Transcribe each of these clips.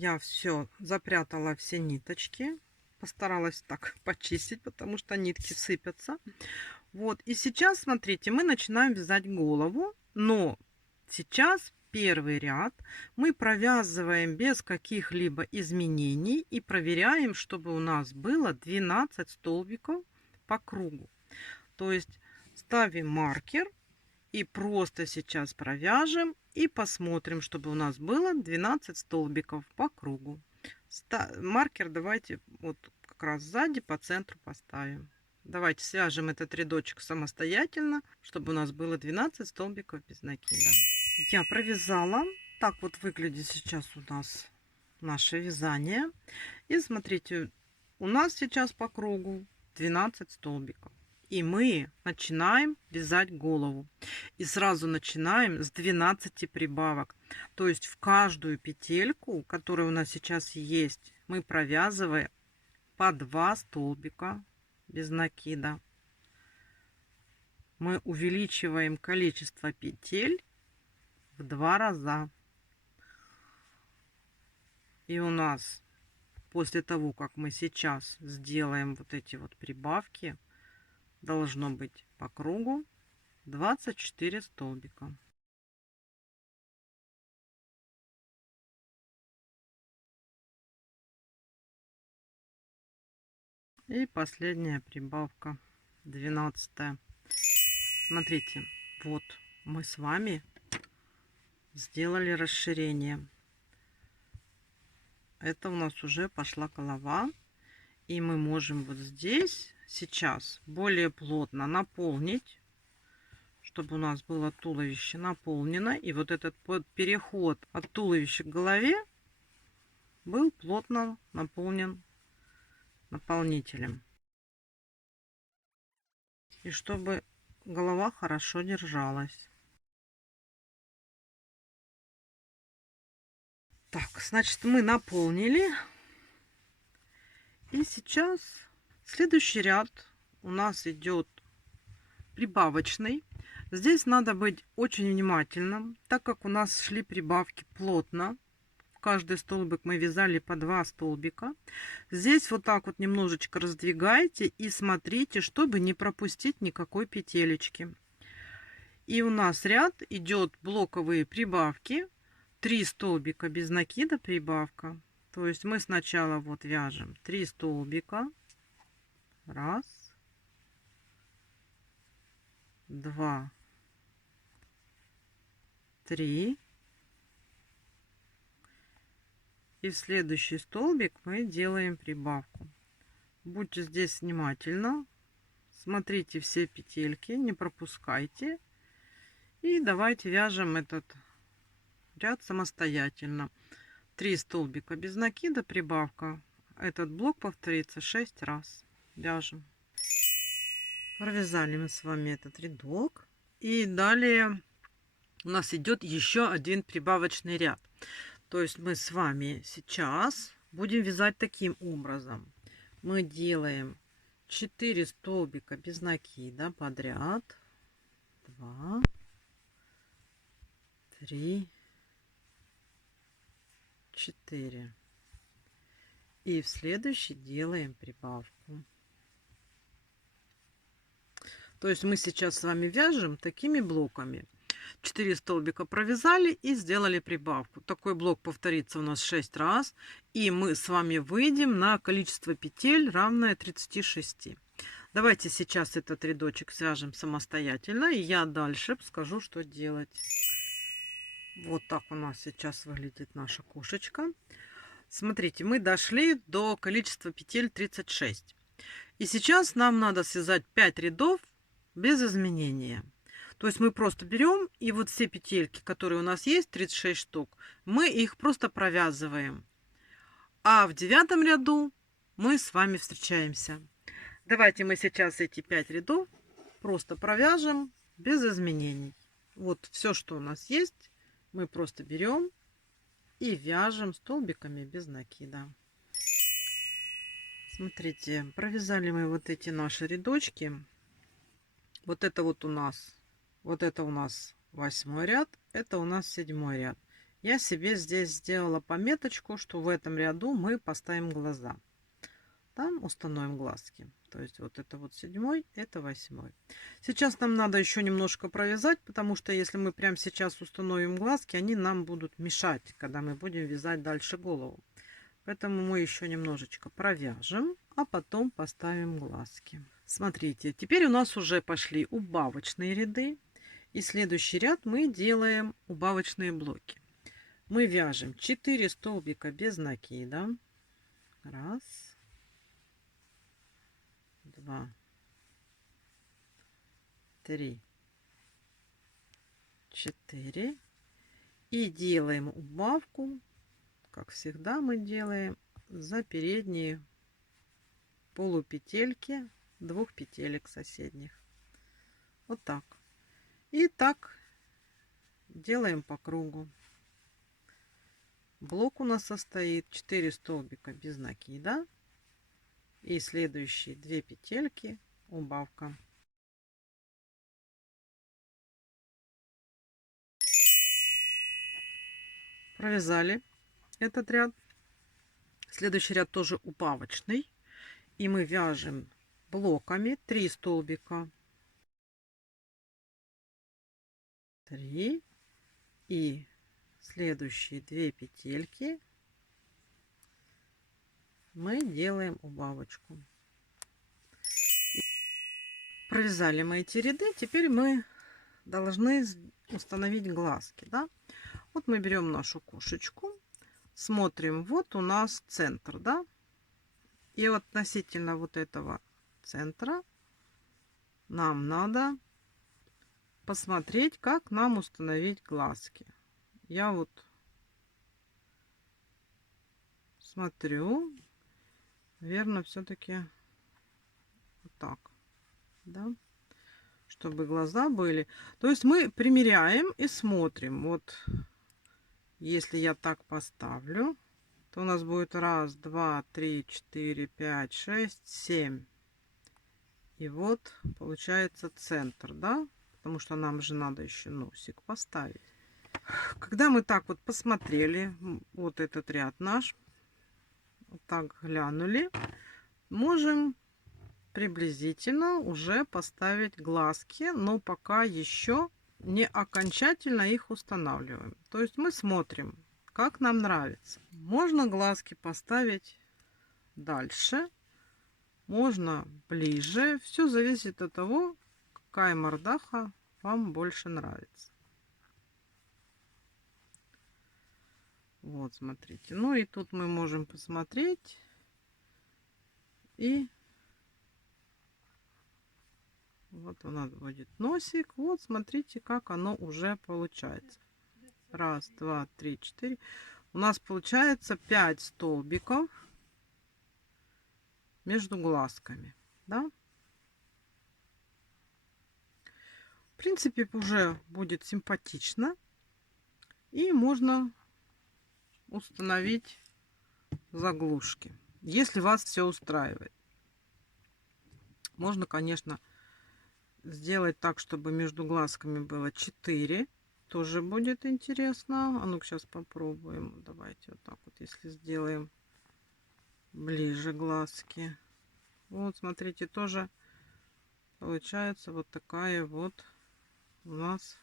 Я все запрятала, все ниточки. Постаралась так почистить, потому что нитки сыпятся. Вот, и сейчас, смотрите, мы начинаем вязать голову, но сейчас первый ряд мы провязываем без каких-либо изменений и проверяем, чтобы у нас было 12 столбиков по кругу. То есть ставим маркер и просто сейчас провяжем и посмотрим, чтобы у нас было 12 столбиков по кругу. Маркер давайте вот как раз сзади по центру поставим. Давайте свяжем этот рядочек самостоятельно, чтобы у нас было 12 столбиков без накида. Я провязала. Так вот выглядит сейчас у нас наше вязание. И смотрите, у нас сейчас по кругу 12 столбиков. И мы начинаем вязать голову. И сразу начинаем с 12 прибавок. То есть в каждую петельку, которая у нас сейчас есть, мы провязываем по 2 столбика без накида. Мы увеличиваем количество петель в 2 раза. И у нас после того, как мы сейчас сделаем вот эти вот прибавки, должно быть по кругу 24 столбика. И последняя прибавка, 12. Смотрите, вот мы с вами сделали расширение. Это у нас уже пошла голова. И мы можем вот здесь сейчас более плотно наполнить, чтобы у нас было туловище наполнено. И вот этот переход от туловища к голове был плотно наполнен наполнителем. И чтобы голова хорошо держалась. Так, значит, мы наполнили. И сейчас следующий ряд у нас идет прибавочный. Здесь надо быть очень внимательным, так как у нас шли прибавки плотно. В каждый столбик мы вязали по 2 столбика. Здесь вот так вот немножечко раздвигайте и смотрите, чтобы не пропустить никакой петелечки. И у нас ряд идет блоковые прибавки. 3 столбика без накида прибавка. То есть мы сначала вот вяжем 3 столбика. Раз, два, три. И в следующий столбик мы делаем прибавку. Будьте здесь внимательны. Смотрите все петельки, не пропускайте. И давайте вяжем этот ряд самостоятельно. 3 столбика без накида прибавка. Этот блок повторится 6 раз. Вяжем. Провязали мы с вами этот рядок. И далее у нас идет еще один прибавочный ряд. То есть мы с вами сейчас будем вязать таким образом. Мы делаем 4 столбика без накида подряд. 2, 3, 4. И в следующий делаем прибавку. То есть мы сейчас с вами вяжем такими блоками. 4 столбика провязали и сделали прибавку. Такой блок повторится у нас 6 раз. И мы с вами выйдем на количество петель, равное 36. Давайте сейчас этот рядочек свяжем самостоятельно. И я дальше скажу, что делать. Вот так у нас сейчас выглядит наша кошечка. Смотрите, мы дошли до количества петель 36. И сейчас нам надо связать 5 рядов без изменения. То есть мы просто берем и вот все петельки, которые у нас есть, 36 штук, мы их просто провязываем. А в 9 ряду мы с вами встречаемся. Давайте мы сейчас эти 5 рядов просто провяжем без изменений. Вот все, что у нас есть, мы просто берем и вяжем столбиками без накида. Смотрите, провязали мы вот эти наши рядочки. Вот это вот у нас 8 ряд, это у нас 7 ряд. Я себе здесь сделала пометочку, что в этом ряду мы поставим глаза. Там установим глазки. То есть вот это вот 7, это 8. Сейчас нам надо еще немножко провязать, потому что если мы прямо сейчас установим глазки, они нам будут мешать, когда мы будем вязать дальше голову. Поэтому мы еще немножечко провяжем, а потом поставим глазки. Смотрите, теперь у нас уже пошли убавочные ряды. И следующий ряд мы делаем убавочные блоки. Мы вяжем 4 столбика без накида. Раз, два, три, 4. И делаем убавку, как всегда мы делаем, за передние полупетельки двух петелек соседних. Вот так. И так делаем по кругу. Блок у нас состоит 4 столбика без накида и следующие 2 петельки убавка. Провязали этот ряд. Следующий ряд тоже убавочный. И мы вяжем блоками 3 столбика. 3. И следующие 2 петельки мы делаем убавочку. Провязали мы эти ряды. Теперь мы должны установить глазки. Да? Вот мы берем нашу кошечку, смотрим, вот у нас центр, да, и относительно вот этого центра нам надо посмотреть, как нам установить глазки. Я вот смотрю, наверное, все-таки вот так, да, чтобы глаза были. То есть мы примеряем и смотрим. Вот если я так поставлю, то у нас будет 1, 2, 3, 4, 5, 6, 7. И вот получается центр, да? Потому что нам же надо еще носик поставить. Когда мы так вот посмотрели, вот этот ряд наш, вот так глянули, можем приблизительно уже поставить глазки, но пока еще не окончательно их устанавливаем. То есть мы смотрим, как нам нравится. Можно глазки поставить дальше, можно ближе. Все зависит от того, какая мордаха вам больше нравится. Вот, смотрите. Ну и тут мы можем посмотреть. И вот у нас будет носик. Вот, смотрите, как оно уже получается. 1, 2, 3, 4. У нас получается 5 столбиков между глазками. Да? В принципе, уже будет симпатично. И можно установить заглушки, если вас все устраивает. Можно, конечно, сделать так, чтобы между глазками было 4. Тоже будет интересно. А ну-ка, сейчас попробуем. Давайте вот так вот, если сделаем ближе глазки. Вот, смотрите, тоже получается вот такая вот у нас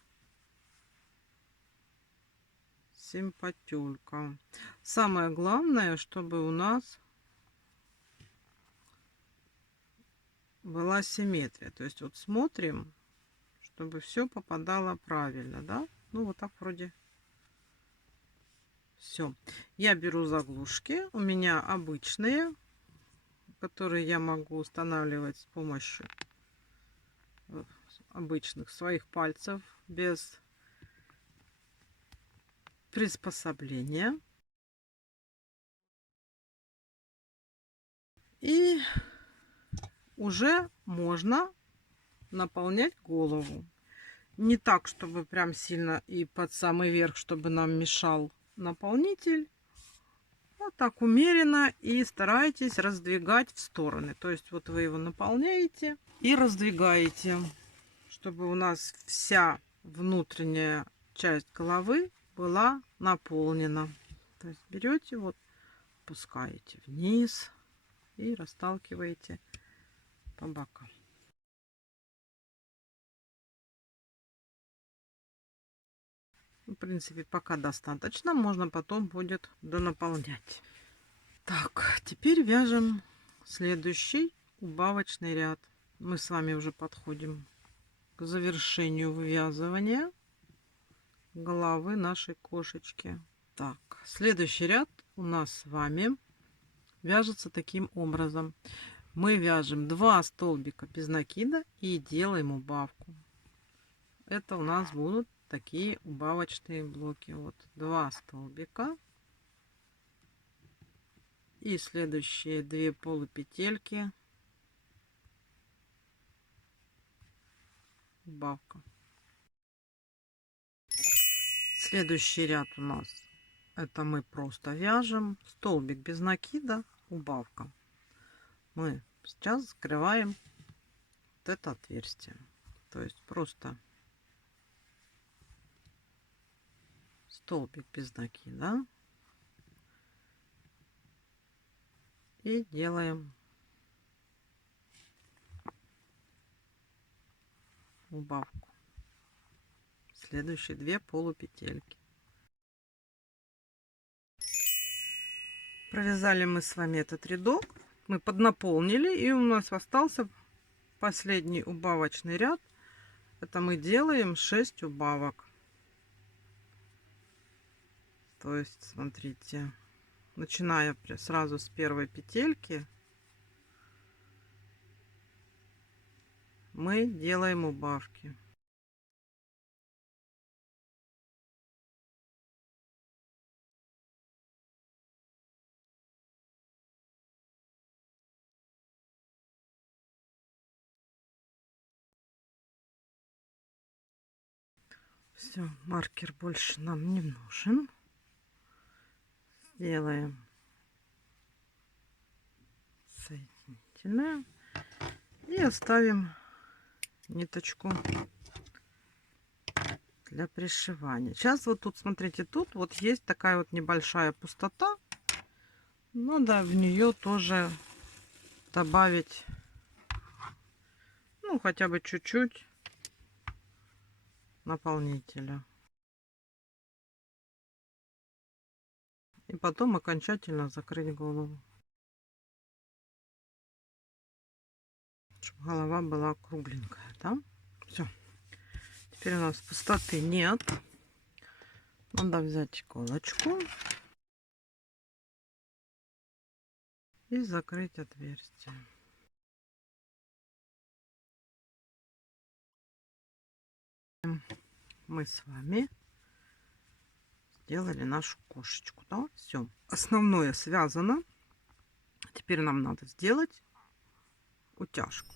симпатюлька. Самое главное, чтобы у нас была симметрия. То есть вот смотрим, чтобы все попадало правильно, да? Ну вот так вроде все. Я беру заглушки. У меня обычные, которые я могу устанавливать с помощью обычных своих пальцев без приспособления. И уже можно наполнять голову. Не так, чтобы прям сильно и под самый верх, чтобы нам мешал наполнитель. Вот так умеренно и старайтесь раздвигать в стороны. То есть вот вы его наполняете и раздвигаете, чтобы у нас вся внутренняя часть головы была наполнена. То есть берете, вот, пускаете вниз и расталкиваете по бокам. В принципе, пока достаточно. Можно потом будет донаполнять. Так, теперь вяжем следующий убавочный ряд. Мы с вами уже подходим к завершению вывязывания головы нашей кошечки. Так, следующий ряд у нас с вами вяжется таким образом. Мы вяжем 2 столбика без накида и делаем убавку. Это у нас будут такие убавочные блоки. Вот 2 столбика и следующие 2 полупетельки, убавка. Следующий ряд у нас, это мы просто вяжем столбик без накида, убавка. Мы сейчас закрываем вот это отверстие, то есть просто столбик без накида и делаем убавку. Следующие 2 полупетельки. Провязали мы с вами этот рядок, мы поднаполнили, и у нас остался последний убавочный ряд. Это мы делаем 6 убавок. То есть, смотрите, начиная сразу с первой петельки, мы делаем убавки. Все, маркер больше нам не нужен. Делаем соединительную и оставим ниточку для пришивания. Сейчас вот тут, смотрите, тут вот есть такая вот небольшая пустота. Надо в нее тоже добавить, ну, хотя бы чуть-чуть наполнителя. И потом окончательно закрыть голову, чтобы голова была кругленькая, да? Все. Теперь у нас пустоты нет. Надо взять иголочку и закрыть отверстие. Мы с вами сделали нашу кошечку, да? Все. Основное связано. Теперь нам надо сделать утяжку.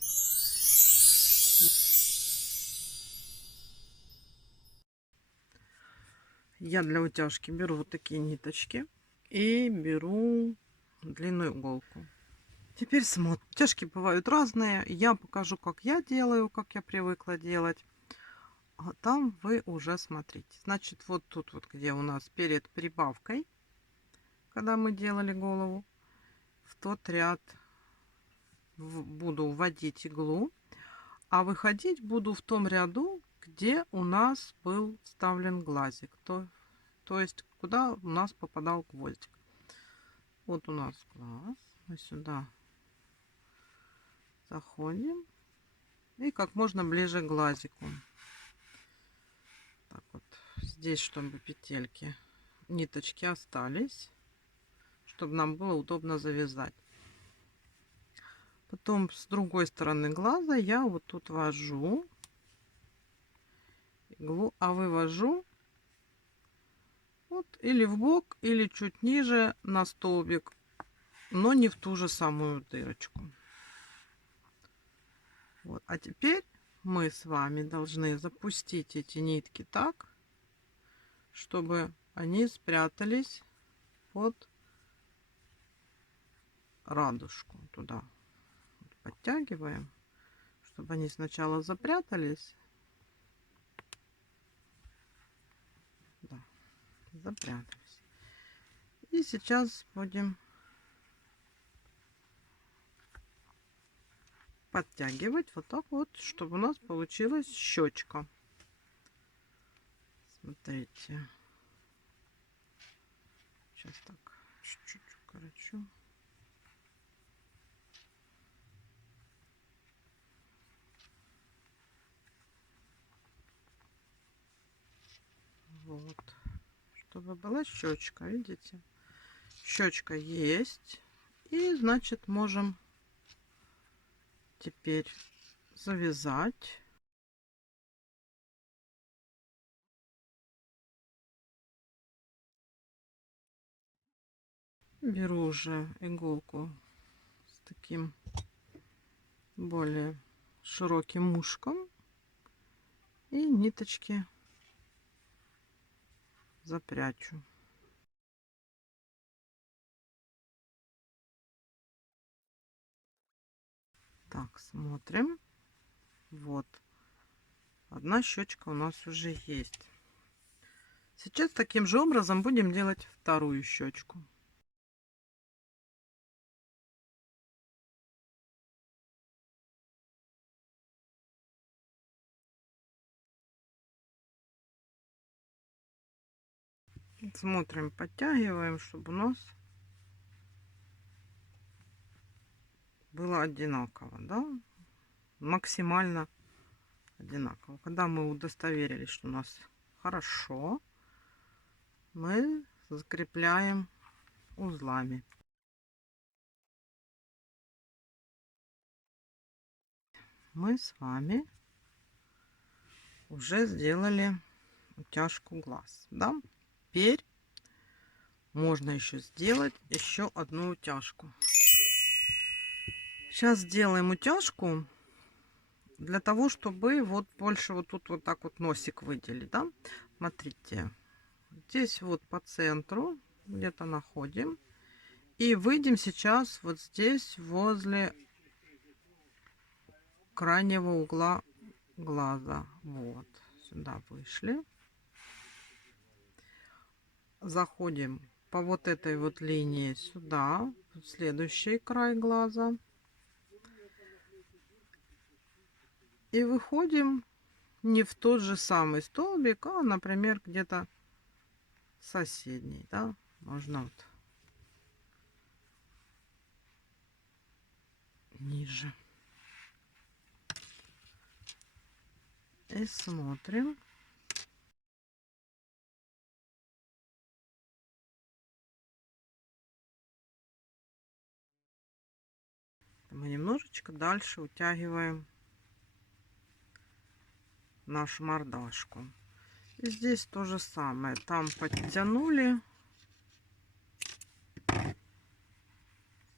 Я для утяжки беру вот такие ниточки и беру длинную иголку. Теперь смотрим. Утяжки бывают разные. Я покажу, как я делаю, как я привыкла делать. А там вы уже смотрите. Значит, вот тут вот, где у нас перед прибавкой, когда мы делали голову, в тот ряд буду вводить иглу, а выходить буду в том ряду, где у нас был вставлен глазик, то есть куда у нас попадал гвоздик. Вот у нас глаз, мы сюда заходим и как можно ближе к глазику. Так вот, здесь, чтобы петельки, ниточки остались, чтобы нам было удобно завязать. Потом с другой стороны глаза я вот тут ввожу иглу, а вывожу вот или в бок, или чуть ниже на столбик, но не в ту же самую дырочку. Вот. А теперь мы с вами должны запустить эти нитки так, чтобы они спрятались под радужку. Туда подтягиваем, чтобы они сначала запрятались. Да. Запрятались. И сейчас будем подтягивать вот так вот, чтобы у нас получилась щечка. Смотрите. Сейчас так чуть-чуть укорочу. Вот. Чтобы была щечка, видите? Щечка есть. И значит можем теперь завязать. Беру уже иголку с таким более широким ушком и ниточки запрячу. Так, смотрим. Вот. Одна щечка у нас уже есть. Сейчас таким же образом будем делать вторую щечку. Смотрим, подтягиваем, чтобы у нас было одинаково, да? Максимально одинаково. Когда мы удостоверились, что у нас хорошо, мы закрепляем узлами. Мы с вами уже сделали утяжку глаз, да? Теперь можно еще сделать еще одну утяжку. Сейчас сделаем утяжку для того, чтобы вот больше вот тут вот так вот носик выделить, да? Смотрите, здесь вот по центру где-то находим и выйдем сейчас вот здесь возле крайнего угла глаза. Вот сюда вышли, заходим по вот этой вот линии сюда, в следующий край глаза, и выходим не в тот же самый столбик, а, например, где-то соседний, да, можно вот ниже. И смотрим. Мы немножечко дальше утягиваем нашу мордашку. И здесь то же самое. Там подтянули.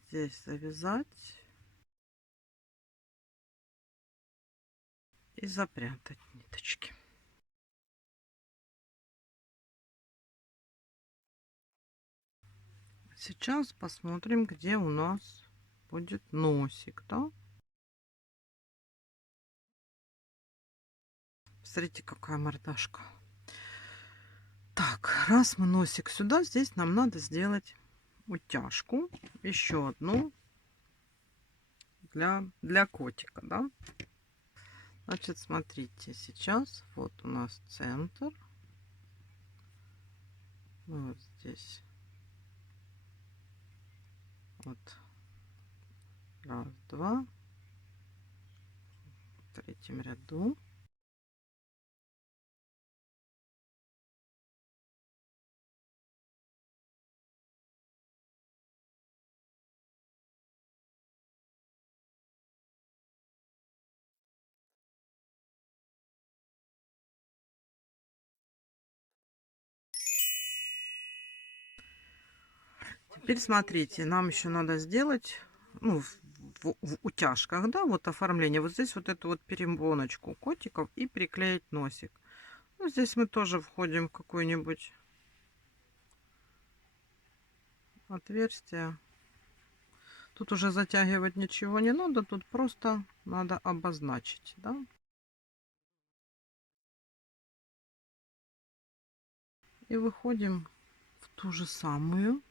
Здесь завязать. И запрятать ниточки. Сейчас посмотрим, где у нас будет носик, да? Смотрите, какая мордашка. Так, раз мы носик сюда, здесь нам надо сделать утяжку. Еще одну для котика, да? Значит, смотрите, сейчас вот у нас центр. Вот здесь. Вот. Раз, два. В третьем ряду. Теперь смотрите, нам еще надо сделать, ну, в утяжках, да, вот оформление. Вот здесь вот эту вот перепоночку котиков и приклеить носик. Ну, здесь мы тоже входим в какое-нибудь отверстие. Тут уже затягивать ничего не надо, тут просто надо обозначить, да. И выходим в ту же самую.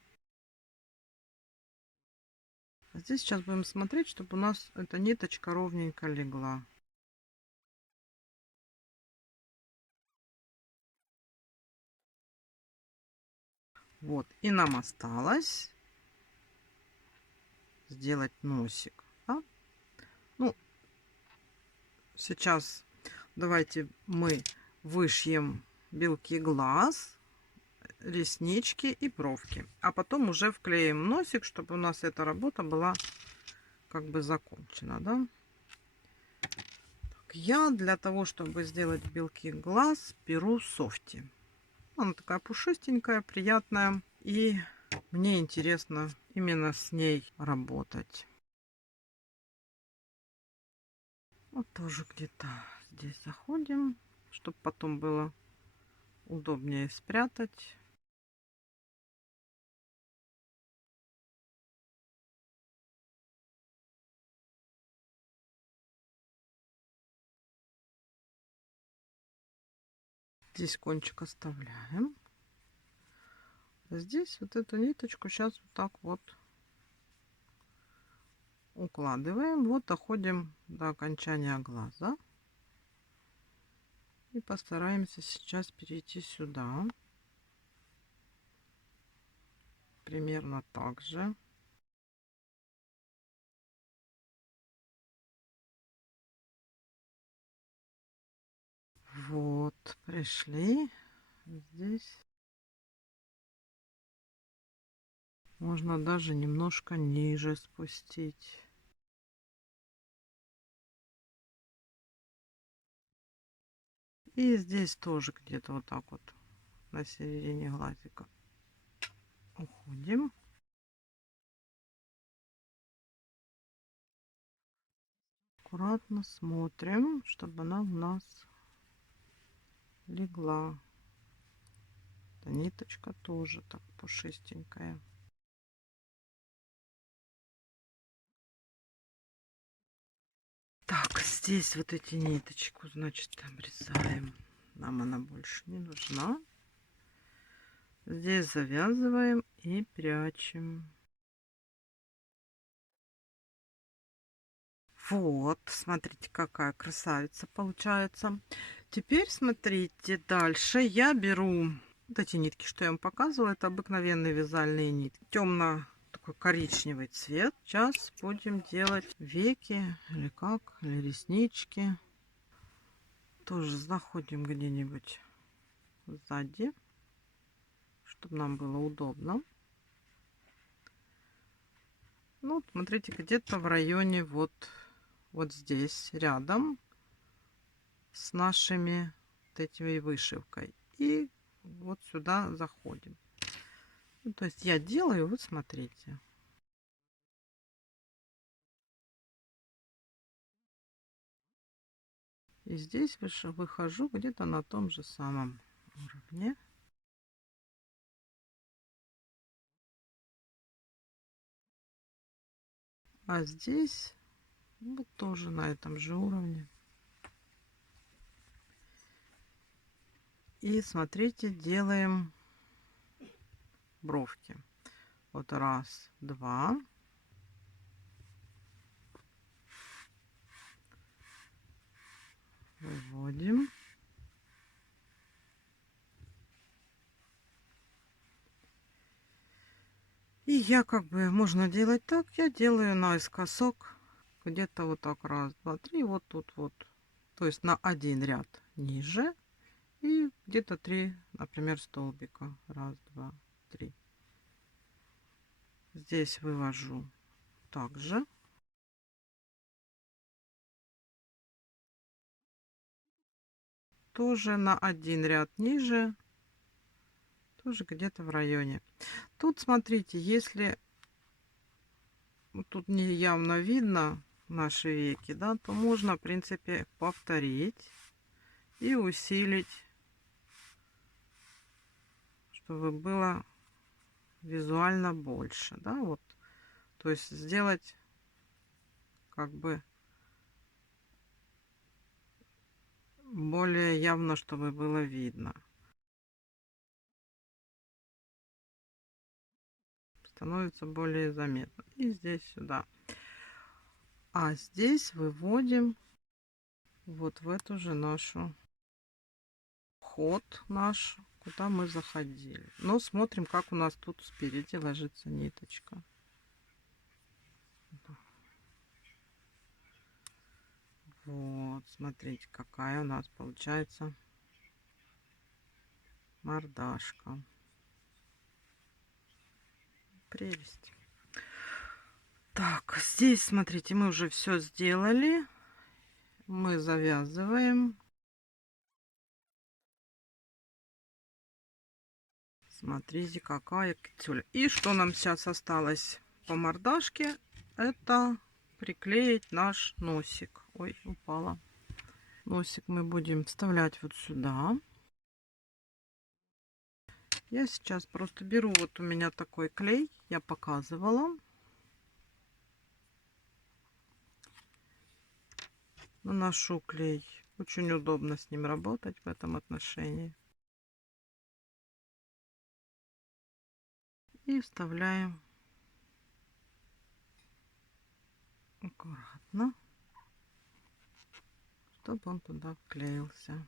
Здесь сейчас будем смотреть, чтобы у нас эта ниточка ровненько легла. Вот, и нам осталось сделать носик. Да? Ну, сейчас давайте мы вышьем белки глаз, реснички и бровки. А потом уже вклеим носик, чтобы у нас эта работа была как бы закончена. Да? Так, я для того, чтобы сделать белки глаз, беру софти. Она такая пушистенькая, приятная. И мне интересно именно с ней работать. Вот тоже где-то здесь заходим, чтобы потом было удобнее спрятать. Здесь кончик оставляем. Здесь вот эту ниточку сейчас вот так вот укладываем. Вот доходим до окончания глаза. И постараемся сейчас перейти сюда. Примерно так же. Вот, пришли. Здесь можно даже немножко ниже спустить. И здесь тоже где-то вот так вот на середине глазика уходим. Аккуратно смотрим, чтобы она у нас легла. Эта ниточка тоже так пушистенькая. Так, здесь вот эти ниточку, значит, обрезаем. Нам она больше не нужна. Здесь завязываем и прячем. Вот, смотрите, какая красавица получается. Теперь смотрите, дальше я беру вот эти нитки, что я вам показывала. Это обыкновенные вязальные нитки. Темно такой коричневый цвет. Сейчас будем делать веки или как, или реснички. Тоже заходим где-нибудь сзади, чтобы нам было удобно. Ну, смотрите, где-то в районе вот здесь, рядом с нашими вот этими вышивкой. И вот сюда заходим. Ну, то есть я делаю, вот смотрите. И здесь выхожу где-то на том же самом уровне. А здесь вот тоже на этом же уровне. И смотрите, делаем бровки. Вот раз, два. Выводим. И я как бы, можно делать так, я делаю наискосок. Где-то вот так, раз, два, три, вот тут вот. То есть на один ряд ниже. И где-то 3, например, столбика. Раз, два, три. Здесь вывожу также. Тоже на один ряд ниже. Тоже где-то в районе. Тут смотрите, если тут не явно видно наши веки, да, то можно, в принципе, повторить и усилить, чтобы было визуально больше, да, вот. То есть сделать как бы более явно, чтобы было видно. становится более заметно. И здесь сюда. А здесь выводим вот в эту же нашу ход наш, куда мы заходили. Но смотрим, как у нас тут спереди ложится ниточка. Вот, смотрите, какая у нас получается мордашка. Прелесть. Так, здесь, смотрите, мы уже все сделали. Мы завязываем. Смотрите, какая китюля. И что нам сейчас осталось по мордашке, это приклеить наш носик. Ой, упала. Носик мы будем вставлять вот сюда. Я сейчас просто беру, вот у меня такой клей, я показывала. Наношу клей. Очень удобно с ним работать в этом отношении. И вставляем аккуратно, чтобы он туда вклеился.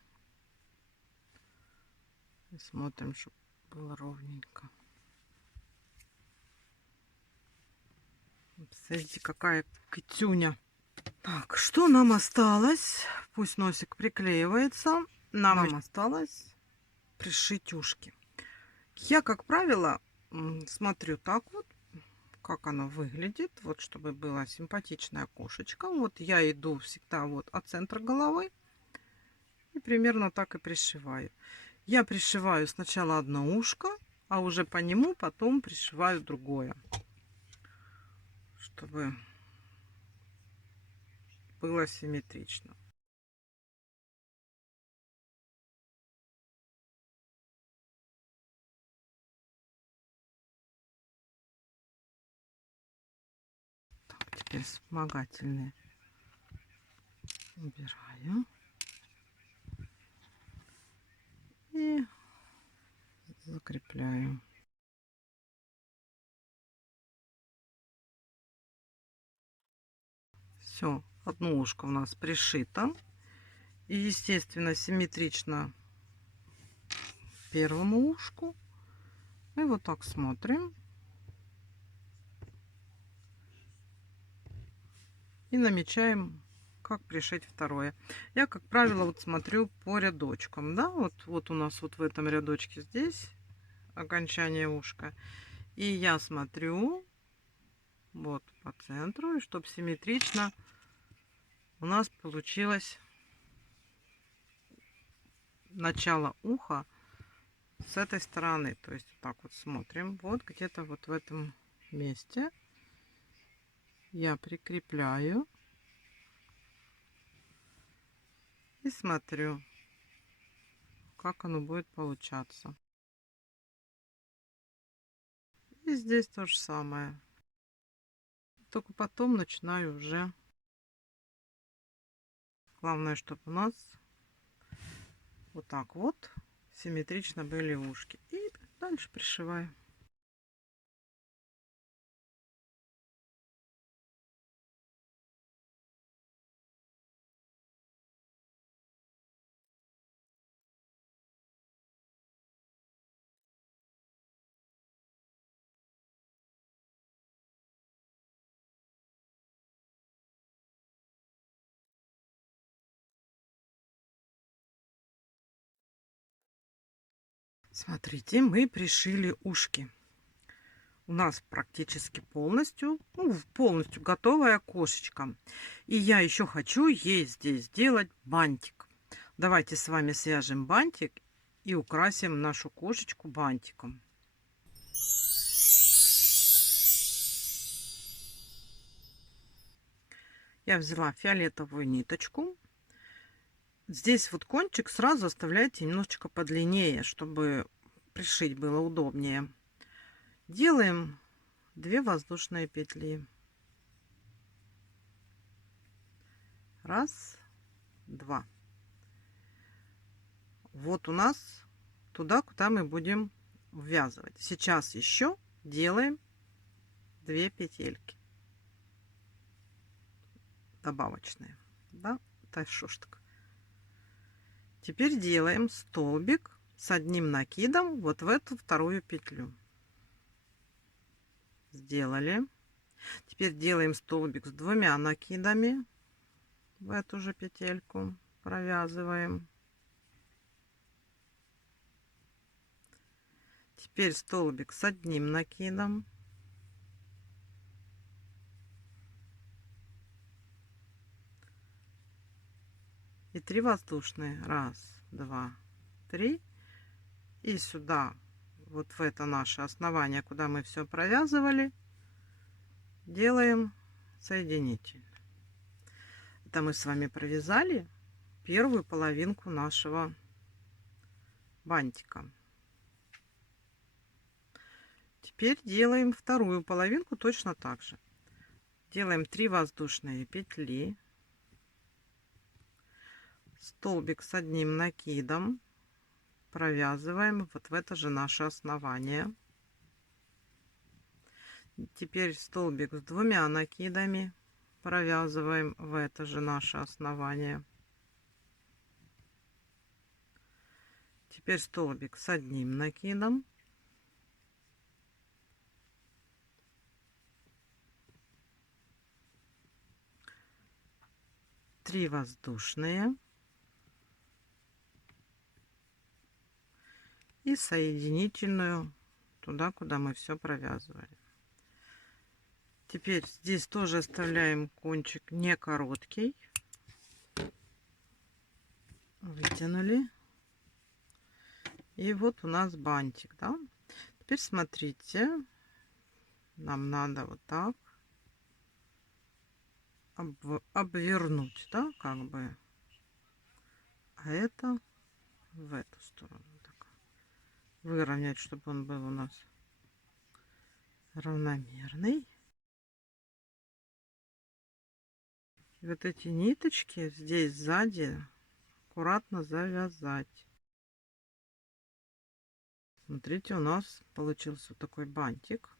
И смотрим, чтобы было ровненько. Смотрите, какая китюня. Так, что нам осталось? Пусть носик приклеивается. Нам осталось пришить ушки. Я, как правило, смотрю так вот, как оно выглядит. Вот, чтобы была симпатичная кошечка. Вот я иду всегда вот от центра головы. И примерно так и пришиваю. Я пришиваю сначала одно ушко, а уже по нему потом пришиваю другое. Чтобы было симметрично. Так, теперь вспомогательные убираю. И закрепляю. Все, одно ушко у нас пришито. И, естественно, симметрично первому ушку. И вот так смотрим. И намечаем, как пришить второе. Я, как правило, вот смотрю по рядочкам. Да, вот у нас вот в этом рядочке здесь окончание ушка. И я смотрю вот по центру, и чтобы симметрично у нас получилось начало уха с этой стороны. То есть вот так вот смотрим. Вот где-то вот в этом месте я прикрепляю и смотрю, как оно будет получаться. И здесь то же самое. Только потом начинаю уже. Главное, чтобы у нас вот так вот симметрично были ушки. И дальше пришиваю. Смотрите, мы пришили ушки. У нас практически полностью, ну, полностью готовая кошечка. И я еще хочу ей здесь сделать бантик. Давайте с вами свяжем бантик и украсим нашу кошечку бантиком. Я взяла фиолетовую ниточку. Здесь вот кончик сразу оставляйте немножечко подлиннее, чтобы пришить было удобнее. Делаем 2 воздушные петли. Раз, два. Вот у нас туда, куда мы будем ввязывать. Сейчас еще делаем 2 петельки добавочные, да, да, шо ж так. Теперь делаем столбик с одним накидом вот в эту вторую петлю. Сделали. Теперь делаем столбик с 2 накидами в эту же петельку, провязываем. Теперь столбик с одним накидом. И 3 воздушные. 1, 2, 3. И сюда, вот в это наше основание, куда мы все провязывали, делаем соединитель. Это мы с вами провязали первую половинку нашего бантика. Теперь делаем вторую половинку точно так же. Делаем 3 воздушные петли, столбик с одним накидом, провязываем вот в это же наше основание. Теперь столбик с 2 накидами, провязываем в это же наше основание. Теперь столбик с одним накидом, три воздушные и соединительную туда, куда мы все провязывали. Теперь здесь тоже оставляем кончик не короткий, вытянули, и вот у нас бантик, да. Теперь смотрите, нам надо вот так обвернуть, да, как бы, а это в эту сторону так выровнять, чтобы он был у нас равномерный. И вот эти ниточки здесь сзади аккуратно завязать. Смотрите, у нас получился вот такой бантик.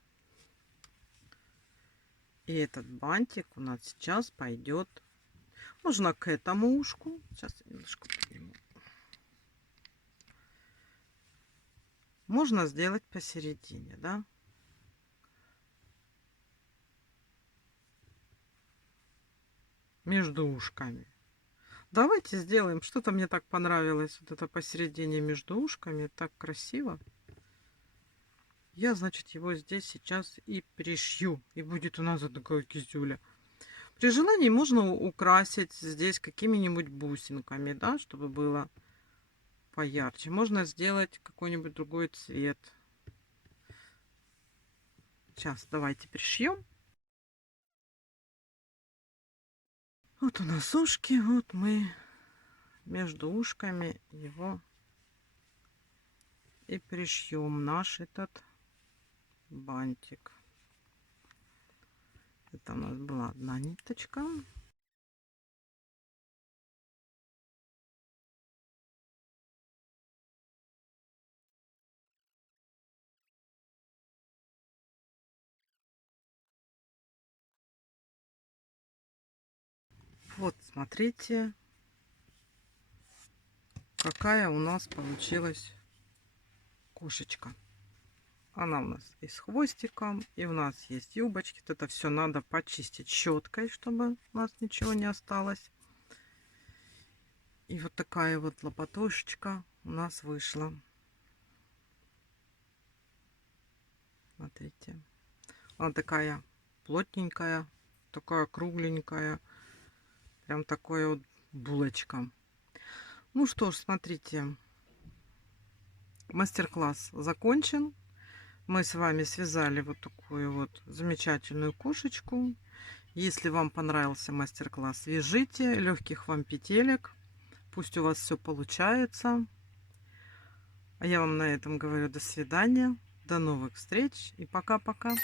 И этот бантик у нас сейчас пойдет, можно к этому ушку. Сейчас я немножко подниму. Можно сделать посередине, да. Между ушками. Давайте сделаем. Что-то мне так понравилось. Вот это посередине между ушками. Так красиво. Я, значит, его здесь сейчас и пришью. И будет у нас вот такая кизюля. При желании можно украсить здесь какими-нибудь бусинками, да, чтобы было поярче. Можно сделать какой-нибудь другой цвет. Сейчас давайте пришьем. Вот у нас ушки. Вот мы между ушками его и пришьем наш этот бантик. Это у нас была одна ниточка. Вот, смотрите, какая у нас получилась кошечка. Она у нас и с хвостиком, и у нас есть юбочки. Вот это все надо почистить щеткой, чтобы у нас ничего не осталось. И вот такая вот лопатошечка у нас вышла. Смотрите. Она такая плотненькая, такая кругленькая. Прям такое вот булочка. Ну что ж, смотрите. Мастер-класс закончен. Мы с вами связали вот такую вот замечательную кошечку. Если вам понравился мастер-класс, вяжите. Легких вам петелек. Пусть у вас все получается. А я вам на этом говорю до свидания. До новых встреч и пока-пока.